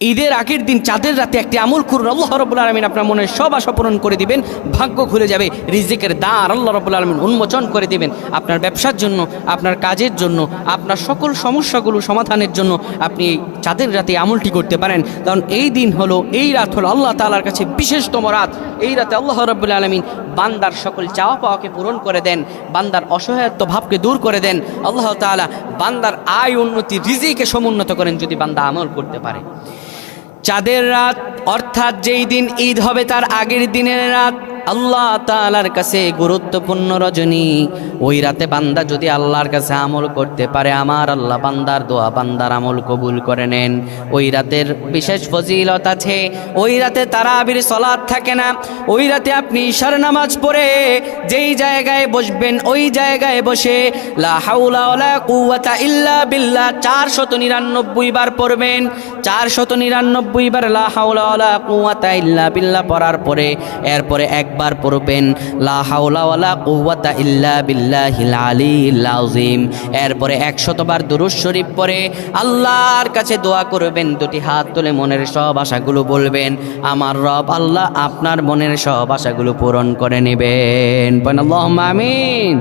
ঈদের আগের দিন চাঁদের রাতে একটি আমল করুন, আল্লাহ রাব্বুল আলামিন আপনার মনের সব আশা পূরণ করে দিবেন, ভাগ্য খুলে যাবে, রিজিকের দ্বার আল্লাহ রাব্বুল আলামিন উন্মোচন করে দিবেন। আপনার ব্যবসার জন্য, আপনার কাজের জন্য, আপনার সকল সমস্যাগুলো সমাধানের জন্য আপনি এই চাঁদের রাতে আমলটি করতে পারেন। কারণ এই দিন হলো, এই রাত হলো আল্লাহ তাআলার কাছে বিশেষতম রাত। এই রাতে আল্লাহ রাব্বুল আলামিন বান্দার সকল চাওয়া পাওয়াকে পূরণ করে দেন, বান্দার অসহায়ত্ব ভাবকে দূর করে দেন। আল্লাহ তাআলা বান্দার আয় উন্নতি, রিজিকে সমুন্নত করেন যদি বান্দা আমল করতে পারে। চাঁদের রাত অর্থাৎ যেই দিন ঈদ হবে তার আগের দিনের রাত আল্লাহ তাআলার কাছে গুরুত্বপূর্ণ রজনী। ওই রাতে বান্দা যদি আল্লাহর কাছে আমল করতে পারে, আমার আল্লাহ বান্দার দোয়া, বান্দার আমল কবুল করে নেন। ওই রাতের বিশেষ ফজিলত আছে। ওই রাতে তারাবির সালাত থাকে না। ওই রাতে আপনি ইশার নামাজ পড়ে যেই জায়গায় বসবেন, ওই জায়গায় বসে লা হাওলা ওয়ালা কুওয়াতা ইল্লা বিল্লাহ 499 বার পড়বেন। 499 বার লা হাওলা ওয়ালা কুওয়াতা ইল্লা বিল্লাহ পড়ার পরে এরপরে একবার পড়বেন লা হাওলা ওয়ালা কুওয়াতা ইল্লা বিল্লাহিল আলিয়্যিল আযীম। এরপরে 100 বার দুরূদ শরীফ পড়ে আল্লাহর কাছে দোয়া করবেন। দুটি হাত তুলে মনের সব আশাগুলো বলবেন, আমার রব আল্লাহ আপনার মনের সব আশাগুলো পূরণ করে নেবেন। আল্লাহুম্মা আমিন।